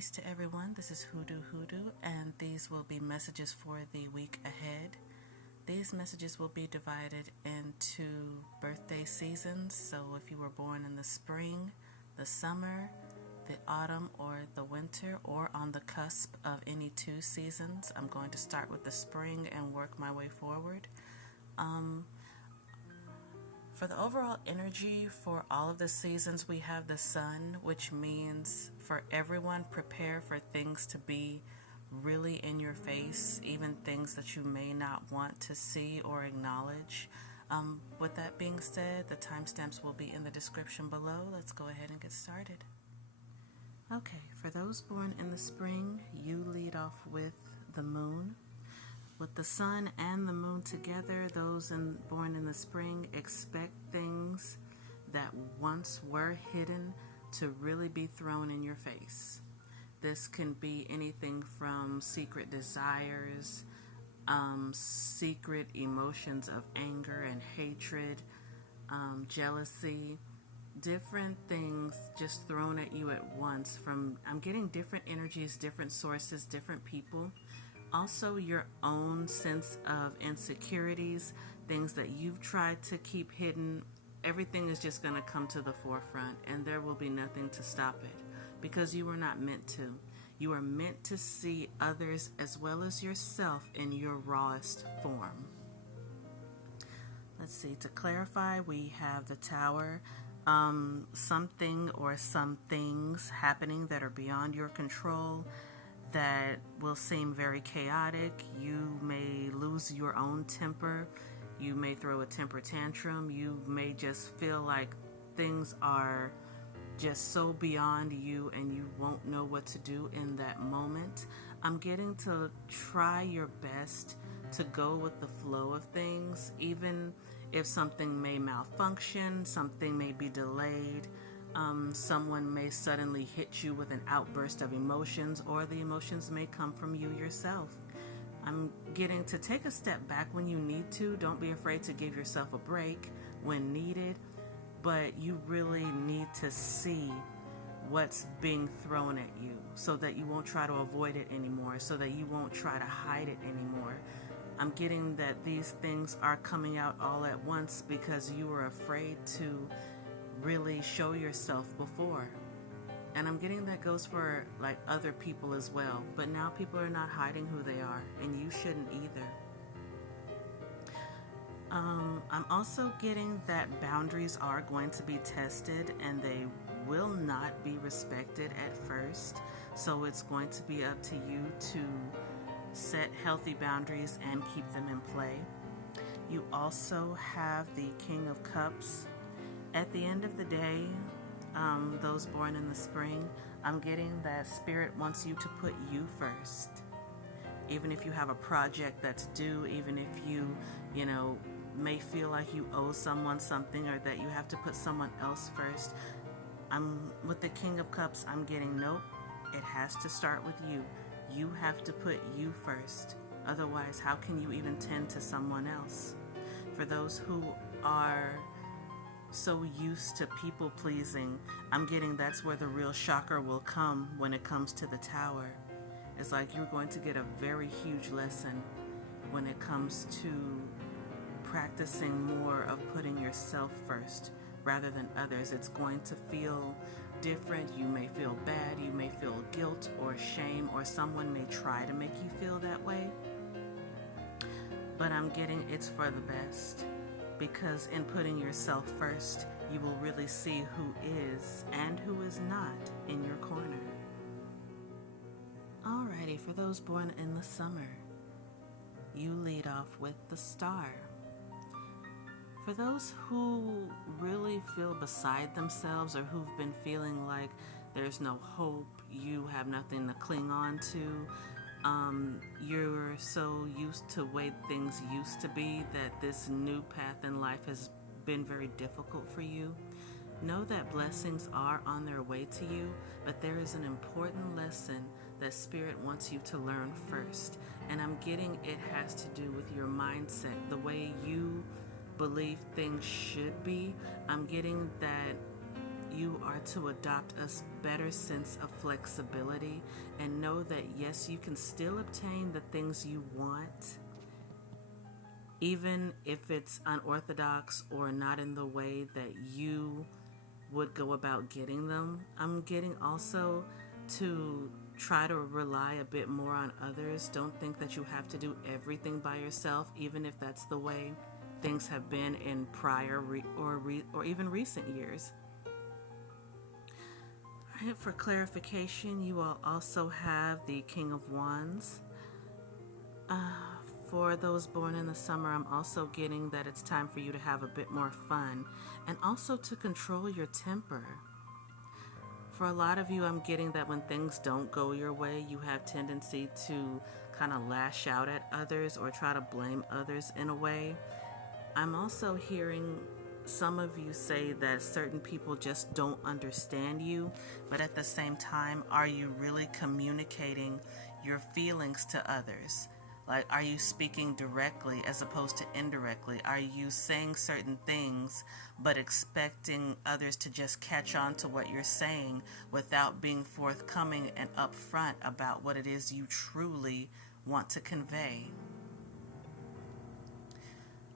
Peace to everyone. This is Who.Do.Hoodoo, and these will be messages for the week ahead. These messages will be divided into birthday seasons. So if you were born in the spring, the summer, the autumn, or the winter, or on the cusp of any two seasons, I'm going to start with the spring and work my way forward. For the overall energy for all of the seasons, we have the sun, which means for everyone, prepare for things to be really in your face, even things that you may not want to see or acknowledge. With that being said, the timestamps will be in the description below. Let's go ahead and get started. Okay, for those born in the spring, you lead off with the moon. With the sun and the moon together, those born in the spring expect things that once were hidden to really be thrown in your face. This can be anything from secret desires, secret emotions of anger and hatred, jealousy, different things just thrown at you at once. I'm getting different energies, different sources, different people. Also, your own sense of insecurities, things that you've tried to keep hidden, everything is just going to come to the forefront, and there will be nothing to stop it because you were not meant to. You are meant to see others as well as yourself in your rawest form. Let's see, to clarify, we have the Tower. Something or some things happening that are beyond your control that will seem very chaotic. You may lose your own temper. You may throw a temper tantrum. You may just feel like things are just so beyond you and you won't know what to do in that moment. I'm getting to try your best to go with the flow of things, even if something may malfunction, something may be delayed. Someone may suddenly hit you with an outburst of emotions, or the emotions may come from you yourself. I'm getting to take a step back when you need to. Don't be afraid to give yourself a break when needed, but you really need to see what's being thrown at you so that you won't try to avoid it anymore, so that you won't try to hide it anymore. I'm getting that these things are coming out all at once because you were afraid to really show yourself before. And I'm getting that goes for like other people as well. But now people are not hiding who they are, and you shouldn't either. I'm also getting that boundaries are going to be tested and they will not be respected at first. So it's going to be up to you to set healthy boundaries and keep them in play. You also have the King of Cups. At the end of the day, those born in the spring, I'm getting that Spirit wants you to put you first. Even if you have a project that's due, even if you may feel like you owe someone something or that you have to put someone else first. With the King of Cups, I'm getting nope, it has to start with you. You have to put you first. Otherwise, how can you even tend to someone else? For those who are so used to people pleasing, I'm getting that's where the real shocker will come when it comes to the Tower. It's like you're going to get a very huge lesson when it comes to practicing more of putting yourself first rather than others. It's going to feel different. You may feel bad, you may feel guilt or shame, or someone may try to make you feel that way. But I'm getting it's for the best, because in putting yourself first, you will really see who is and who is not in your corner. Alrighty, for those born in the summer, you lead off with the Star. For those who really feel beside themselves or who've been feeling like there's no hope, you have nothing to cling on to, you're so used to the way things used to be that this new path in life has been very difficult for you. Know that blessings are on their way to you, but there is an important lesson that Spirit wants you to learn first. And I'm getting it has to do with your mindset, the way you believe things should be. I'm getting that you are to adopt a better sense of flexibility and know that yes, you can still obtain the things you want, even if it's unorthodox or not in the way that you would go about getting them. I'm getting also to try to rely a bit more on others. Don't think that you have to do everything by yourself, even if that's the way things have been in prior or even recent years. All right, for clarification, you all also have the King of Wands. For those born in the summer, I'm also getting that it's time for you to have a bit more fun and also to control your temper. For a lot of you, I'm getting that when things don't go your way, you have tendency to kind of lash out at others or try to blame others in a way. I'm also hearing some of you say that certain people just don't understand you, but at the same time, are you really communicating your feelings to others? Like, are you speaking directly as opposed to indirectly? Are you saying certain things but expecting others to just catch on to what you're saying without being forthcoming and upfront about what it is you truly want to convey?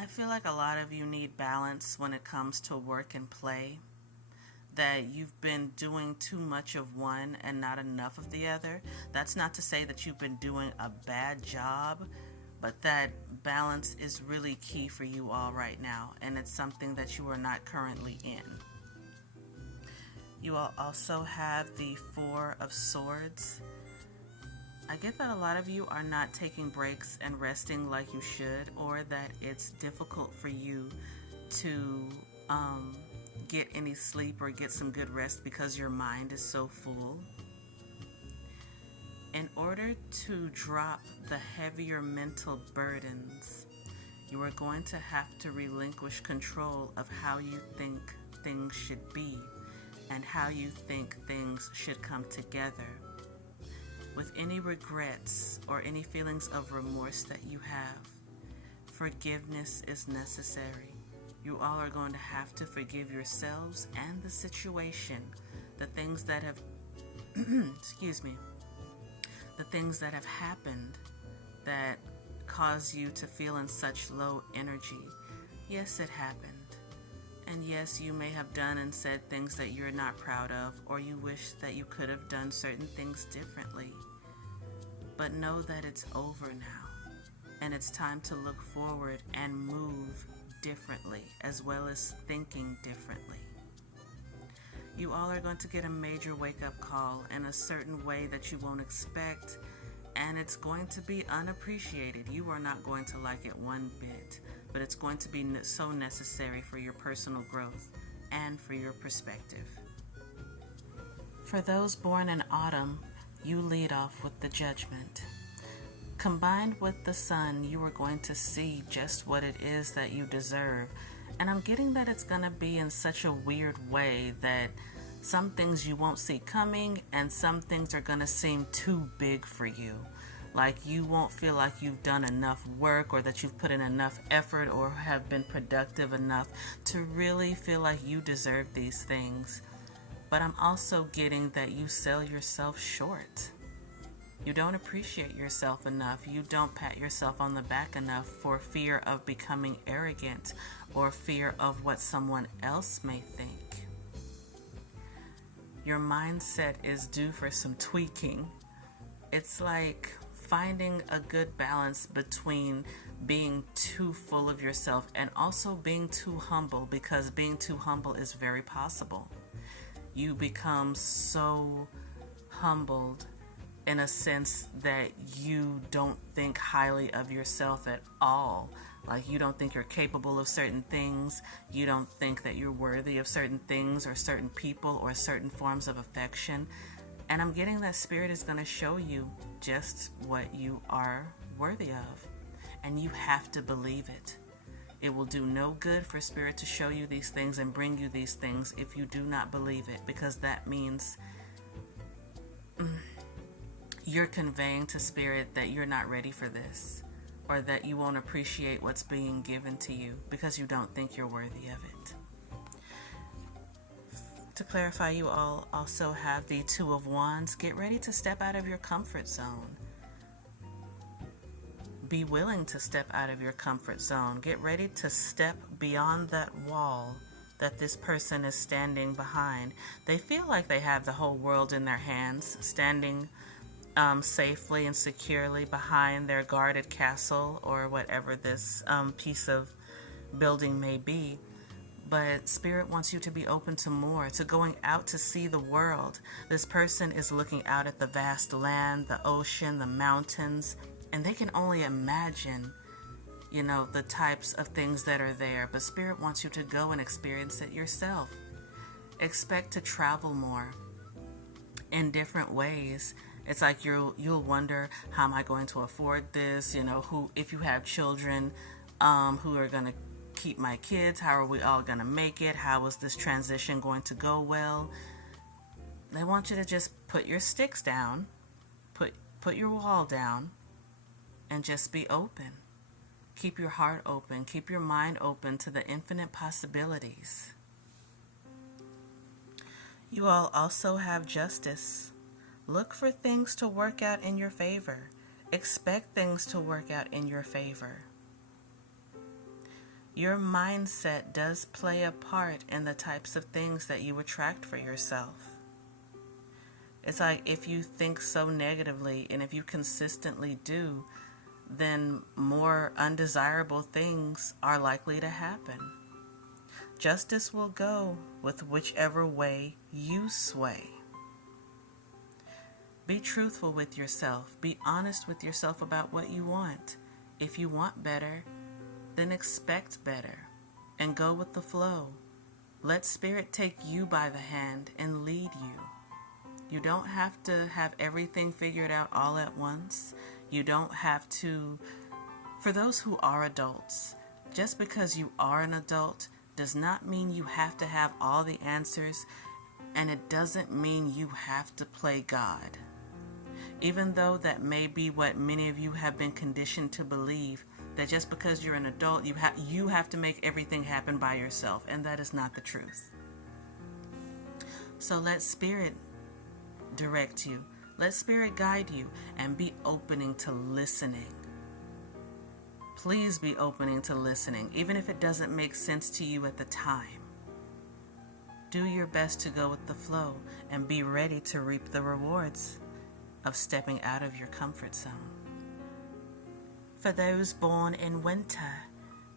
I feel like a lot of you need balance when it comes to work and play. That you've been doing too much of one and not enough of the other. That's not to say that you've been doing a bad job, but that balance is really key for you all right now, and it's something that you are not currently in. You all also have the Four of Swords. I get that a lot of you are not taking breaks and resting like you should, or that it's difficult for you to get any sleep or get some good rest because your mind is so full. In order to drop the heavier mental burdens, you are going to have to relinquish control of how you think things should be and how you think things should come together. With any regrets or any feelings of remorse that you have, forgiveness is necessary. You all are going to have to forgive yourselves and the situation, the things that have, the things that have happened that cause you to feel in such low energy. Yes, it happened. And yes, you may have done and said things that you're not proud of, or you wish that you could have done certain things differently. But know that it's over now, and it's time to look forward and move differently, as well as thinking differently. You all are going to get a major wake-up call in a certain way that you won't expect, and it's going to be unappreciated. You are not going to like it one bit, but it's going to be so necessary for your personal growth and for your perspective. For those born in autumn, you lead off with the Judgment. Combined with the Sun, you are going to see just what it is that you deserve. And I'm getting that it's going to be in such a weird way that some things you won't see coming and some things are going to seem too big for you. Like you won't feel like you've done enough work or that you've put in enough effort or have been productive enough to really feel like you deserve these things. But I'm also getting that you sell yourself short. You don't appreciate yourself enough. You don't pat yourself on the back enough for fear of becoming arrogant or fear of what someone else may think. Your mindset is due for some tweaking. It's like finding a good balance between being too full of yourself and also being too humble, because being too humble is very possible. You become so humbled in a sense that you don't think highly of yourself at all. Like you don't think you're capable of certain things. You don't think that you're worthy of certain things or certain people or certain forms of affection. And I'm getting that Spirit is going to show you just what you are worthy of. And you have to believe it. It will do no good for Spirit to show you these things and bring you these things if you do not believe it, because that means you're conveying to Spirit that you're not ready for this, or that you won't appreciate what's being given to you because you don't think you're worthy of it. To clarify, you all also have the Two of Wands. Get ready to step out of your comfort zone. Be willing to step out of your comfort zone. Get ready to step beyond that wall that this person is standing behind. They feel like they have the whole world in their hands, standing safely and securely behind their guarded castle or whatever this piece of building may be. But Spirit wants you to be open to more, to going out to see the world. This person is looking out at the vast land, the ocean, the mountains, and they can only imagine, the types of things that are there. But Spirit wants you to go and experience it yourself. Expect to travel more in different ways. It's like you'll wonder, how am I going to afford this? If you have children, who are going to keep my kids? How are we all going to make it? How is this transition going to go well? They want you to just put your sticks down, put your wall down, and just be open. Keep your heart open. Keep your mind open to the infinite possibilities. You all also have Justice. Look for things to work out in your favor. Expect things to work out in your favor. Your mindset does play a part in the types of things that you attract for yourself. It's like if you think so negatively, and if you consistently do, then more undesirable things are likely to happen. Justice will go with whichever way you sway. Be truthful with yourself. Be honest with yourself about what you want. If you want better, then expect better and go with the flow. Let Spirit take you by the hand and lead you. You don't have to have everything figured out all at once. You don't have to. For those who are adults, just because you are an adult does not mean you have to have all the answers, and it doesn't mean you have to play God. Even though that may be what many of you have been conditioned to believe, that just because you're an adult, you have to make everything happen by yourself, and that is not the truth. So let Spirit direct you. Let Spirit guide you, and be opening to listening. Please be opening to listening, even if it doesn't make sense to you at the time. Do your best to go with the flow and be ready to reap the rewards of stepping out of your comfort zone. For those born in winter,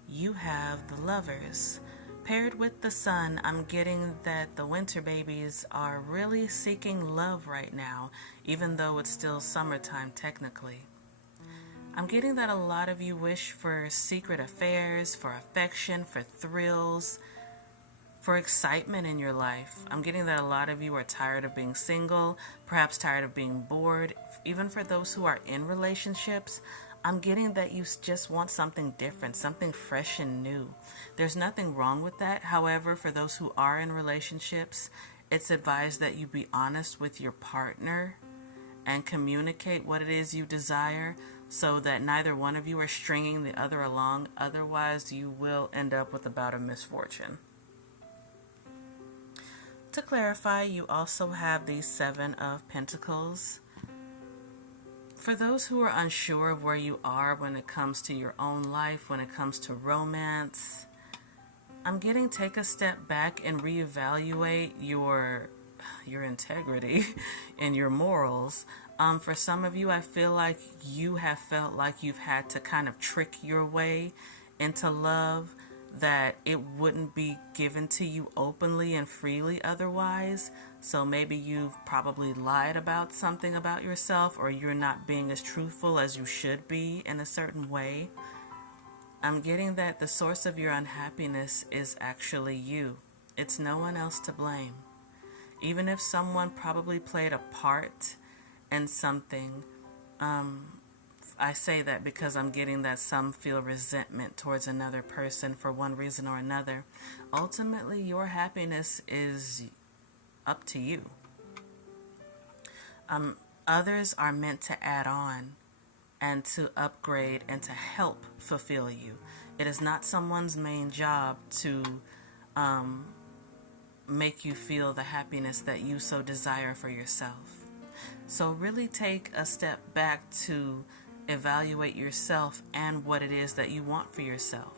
you have the Lovers. Paired with the Sun, I'm getting that the winter babies are really seeking love right now, even though it's still summertime technically. I'm getting that a lot of you wish for secret affairs, for affection, for thrills, for excitement in your life. I'm getting that a lot of you are tired of being single, perhaps tired of being bored. Even for those who are in relationships, I'm getting that you just want something different, something fresh and new. There's nothing wrong with that. However, for those who are in relationships, it's advised that you be honest with your partner and communicate what it is you desire so that neither one of you are stringing the other along. Otherwise, you will end up with a bout of misfortune. To clarify, you also have the Seven of Pentacles. For those who are unsure of where you are when it comes to your own life, when it comes to romance, I'm getting take a step back and reevaluate your integrity and your morals. For some of you, I feel like you have felt like you've had to kind of trick your way into love, that it wouldn't be given to you openly and freely otherwise. So maybe you've probably lied about something about yourself, or you're not being as truthful as you should be in a certain way. I'm getting that the source of your unhappiness is actually you. It's no one else to blame. Even if someone probably played a part in something, I say that because I'm getting that some feel resentment towards another person for one reason or another. Ultimately, your happiness is up to you. Others are meant to add on and to upgrade and to help fulfill you. It is not someone's main job to make you feel the happiness that you so desire for yourself. So really take a step back to evaluate yourself and what it is that you want for yourself.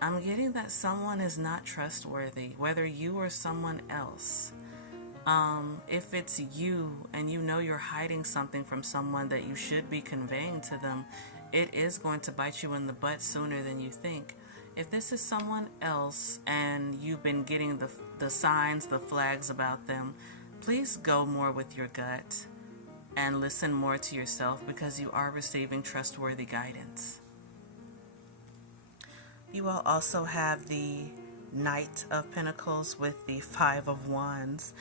I'm getting that someone is not trustworthy, whether you or someone else. If it's you and you know you're hiding something from someone that you should be conveying to them, it is going to bite you in the butt sooner than you think. If this is someone else and you've been getting the signs, the flags about them, please go more with your gut and listen more to yourself, because you are receiving trustworthy guidance. You will also have the Knight of Pentacles with the Five of Wands.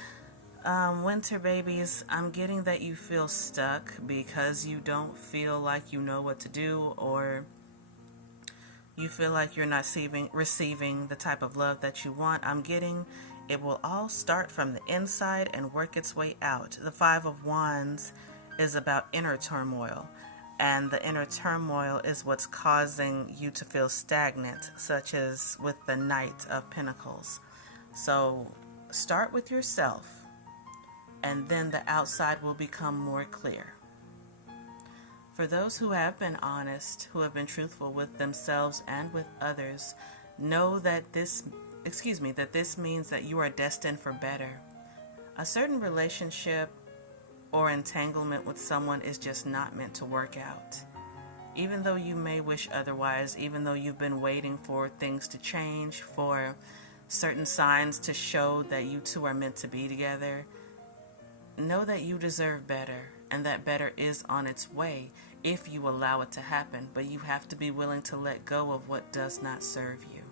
Winter babies, I'm getting that you feel stuck because you don't feel like you know what to do, or you feel like you're not receiving the type of love that you want. I'm getting it will all start from the inside and work its way out. The Five of Wands is about inner turmoil, and the inner turmoil is what's causing you to feel stagnant, such as with the Knight of Pentacles. So start with yourself, and then the outside will become more clear. For those who have been honest, who have been truthful with themselves and with others, know that this means that you are destined for better. A certain relationship or entanglement with someone is just not meant to work out. Even though you may wish otherwise, even though you've been waiting for things to change, for certain signs to show that you two are meant to be together, know that you deserve better, and that better is on its way if you allow it to happen. But you have to be willing to let go of what does not serve you.